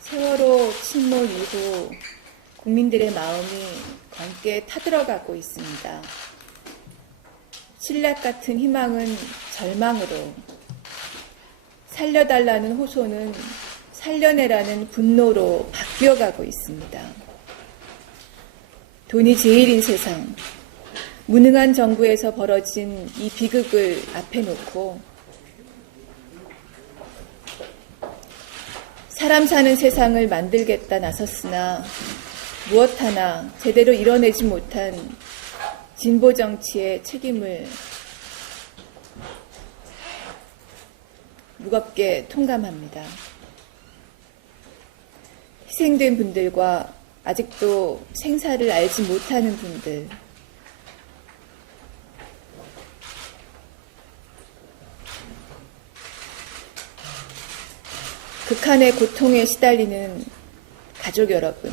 세월호 침몰 이후 국민들의 마음이 검게 타들어가고 있습니다. 신락 같은 희망은 절망으로, 살려달라는 호소는 살려내라는 분노로 바뀌어가고 있습니다. 돈이 제일인 세상, 무능한 정부에서 벌어진 이 비극을 앞에 놓고 사람 사는 세상을 만들겠다 나섰으나 무엇 하나 제대로 이뤄내지 못한 진보 정치의 책임을 무겁게 통감합니다. 희생된 분들과 아직도 생사를 알지 못하는 분들, 극한의 고통에 시달리는 가족 여러분,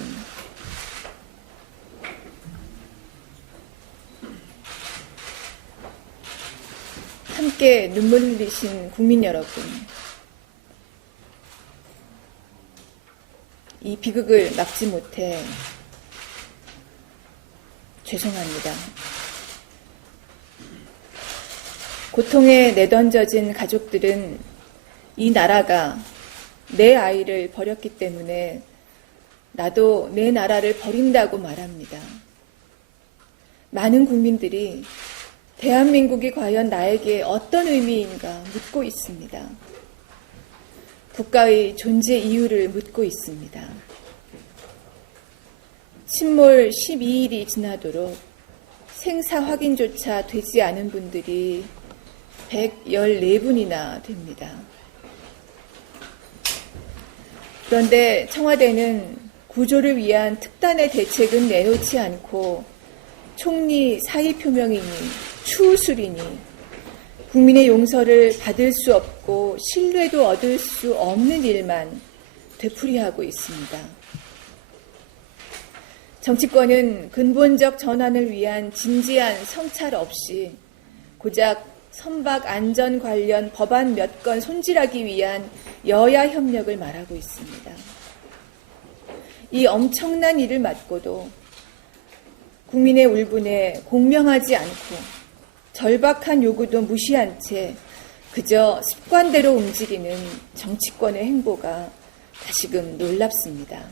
함께 눈물 흘리신 국민 여러분, 이 비극을 막지 못해 죄송합니다. 고통에 내던져진 가족들은 이 나라가 내 아이를 버렸기 때문에 나도 내 나라를 버린다고 말합니다. 많은 국민들이 대한민국이 과연 나에게 어떤 의미인가 묻고 있습니다. 국가의 존재 이유를 묻고 있습니다. 침몰 12일이 지나도록 생사 확인조차 되지 않은 분들이 114분이나 됩니다. 그런데 청와대는 구조를 위한 특단의 대책은 내놓지 않고 총리 사의 표명이니 추후술이니 국민의 용서를 받을 수 없고 신뢰도 얻을 수 없는 일만 되풀이하고 있습니다. 정치권은 근본적 전환을 위한 진지한 성찰 없이 고작 선박 안전 관련 법안 몇 건 손질하기 위한 여야 협력을 말하고 있습니다. 이 엄청난 일을 맡고도 국민의 울분에 공명하지 않고 절박한 요구도 무시한 채 그저 습관대로 움직이는 정치권의 행보가 다시금 놀랍습니다.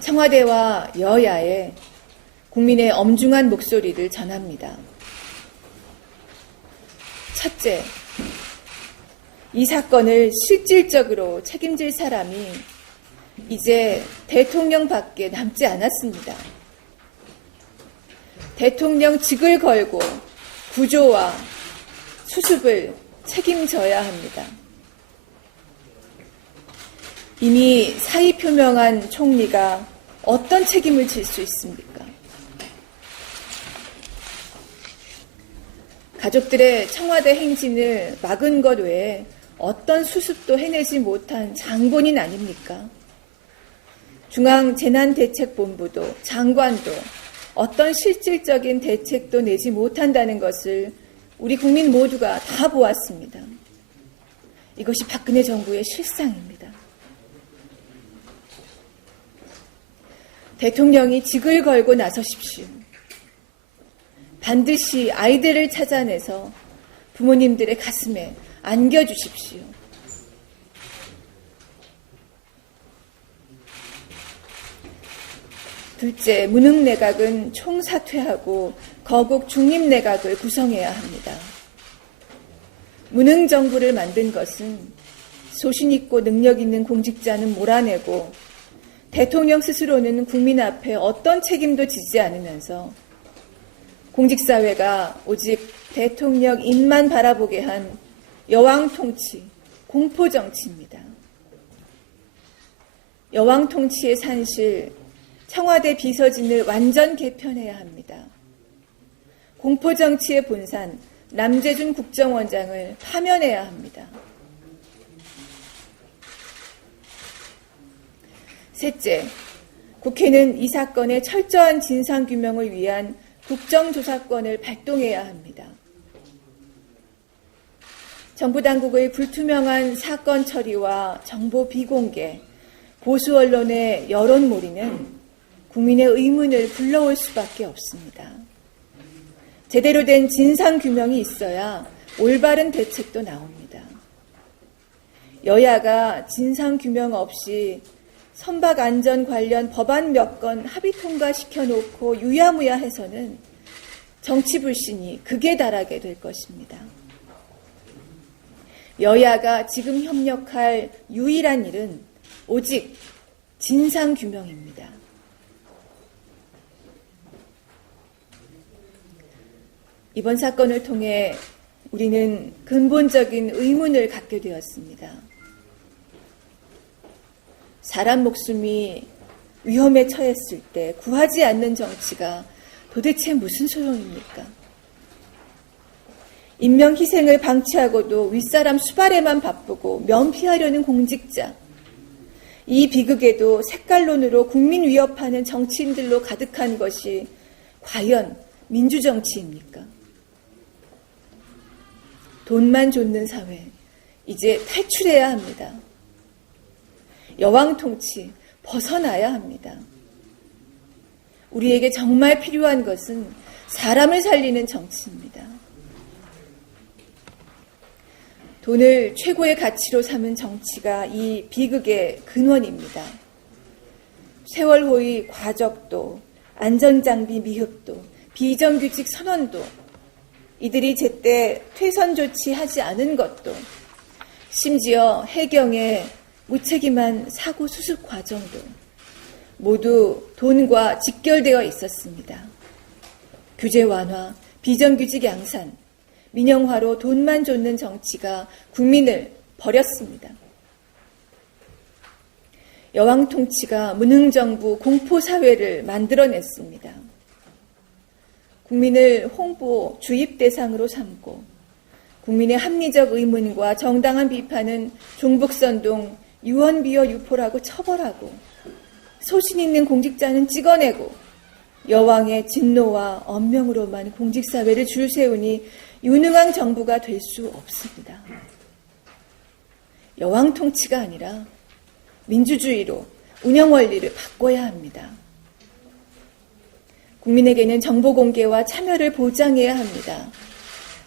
청와대와 여야에 국민의 엄중한 목소리를 전합니다. 첫째, 이 사건을 실질적으로 책임질 사람이 이제 대통령밖에 남지 않았습니다. 대통령직을 걸고 구조와 수습을 책임져야 합니다. 이미 사의 표명한 총리가 어떤 책임을 질 수 있습니까? 가족들의 청와대 행진을 막은 것 외에 어떤 수습도 해내지 못한 장본인 아닙니까? 중앙재난대책본부도 장관도 어떤 실질적인 대책도 내지 못한다는 것을 우리 국민 모두가 다 보았습니다. 이것이 박근혜 정부의 실상입니다. 대통령이 직을 걸고 나서십시오. 반드시 아이들을 찾아내서 부모님들의 가슴에 안겨주십시오. 둘째, 무능내각은 총사퇴하고 거국 중립내각을 구성해야 합니다. 무능정부를 만든 것은 소신있고 능력있는 공직자는 몰아내고 대통령 스스로는 국민 앞에 어떤 책임도 지지 않으면서 공직사회가 오직 대통령 입만 바라보게 한 여왕통치, 공포정치입니다. 여왕통치의 산실, 청와대 비서진을 완전 개편해야 합니다. 공포정치의 본산, 남재준 국정원장을 파면해야 합니다. 셋째, 국회는 이 사건의 철저한 진상규명을 위한 국정조사권을 발동해야 합니다. 정부 당국의 불투명한 사건 처리와 정보 비공개, 보수 언론의 여론몰이는 국민의 의문을 불러올 수밖에 없습니다. 제대로 된 진상규명이 있어야 올바른 대책도 나옵니다. 여야가 진상규명 없이 선박안전 관련 법안 몇 건 합의 통과시켜놓고 유야무야해서는 정치 불신이 극에 달하게 될 것입니다. 여야가 지금 협력할 유일한 일은 오직 진상규명입니다. 이번 사건을 통해 우리는 근본적인 의문을 갖게 되었습니다. 사람 목숨이 위험에 처했을 때 구하지 않는 정치가 도대체 무슨 소용입니까? 인명희생을 방치하고도 윗사람 수발에만 바쁘고 면피하려는 공직자, 이 비극에도 색깔론으로 국민 위협하는 정치인들로 가득한 것이 과연 민주정치입니까? 돈만 좇는 사회, 이제 탈출해야 합니다. 여왕 통치 벗어나야 합니다. 우리에게 정말 필요한 것은 사람을 살리는 정치입니다. 돈을 최고의 가치로 삼은 정치가 이 비극의 근원입니다. 세월호의 과적도, 안전장비 미흡도, 비정규직 선언도, 이들이 제때 퇴선 조치하지 않은 것도, 심지어 해경의 무책임한 사고 수습 과정도 모두 돈과 직결되어 있었습니다. 규제 완화, 비정규직 양산, 민영화로 돈만 좇는 정치가 국민을 버렸습니다. 여왕 통치가 무능정부 공포사회를 만들어냈습니다. 국민을 홍보 주입 대상으로 삼고 국민의 합리적 의문과 정당한 비판은 종북선동, 유언비어 유포라고 처벌하고 소신 있는 공직자는 찍어내고 여왕의 진노와 엄명으로만 공직사회를 줄세우니 유능한 정부가 될 수 없습니다. 여왕 통치가 아니라 민주주의로 운영 원리를 바꿔야 합니다. 국민에게는 정보 공개와 참여를 보장해야 합니다.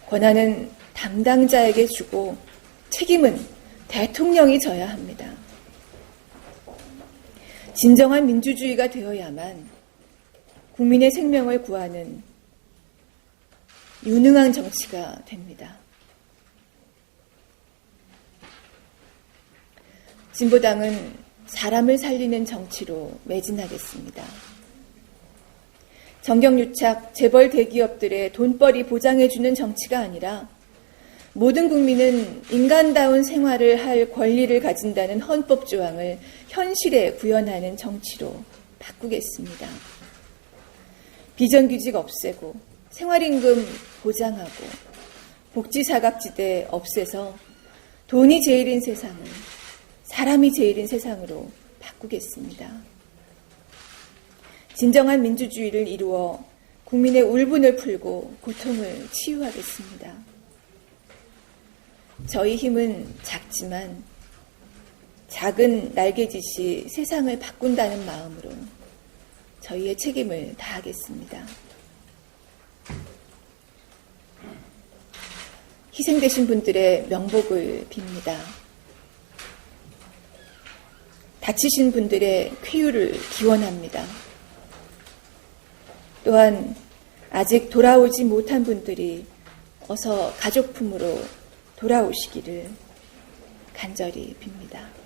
권한은 담당자에게 주고 책임은 대통령이 져야 합니다. 진정한 민주주의가 되어야만 국민의 생명을 구하는 유능한 정치가 됩니다. 진보당은 사람을 살리는 정치로 매진하겠습니다. 정경유착, 재벌 대기업들의 돈벌이 보장해주는 정치가 아니라 모든 국민은 인간다운 생활을 할 권리를 가진다는 헌법 조항을 현실에 구현하는 정치로 바꾸겠습니다. 비정규직 없애고 생활임금 보장하고 복지사각지대 없애서 돈이 제일인 세상을 사람이 제일인 세상으로 바꾸겠습니다. 진정한 민주주의를 이루어 국민의 울분을 풀고 고통을 치유하겠습니다. 저희 힘은 작지만 작은 날개짓이 세상을 바꾼다는 마음으로 저희의 책임을 다하겠습니다. 희생되신 분들의 명복을 빕니다. 다치신 분들의 쾌유를 기원합니다. 또한 아직 돌아오지 못한 분들이 어서 가족 품으로 돌아오시기를 간절히 빕니다.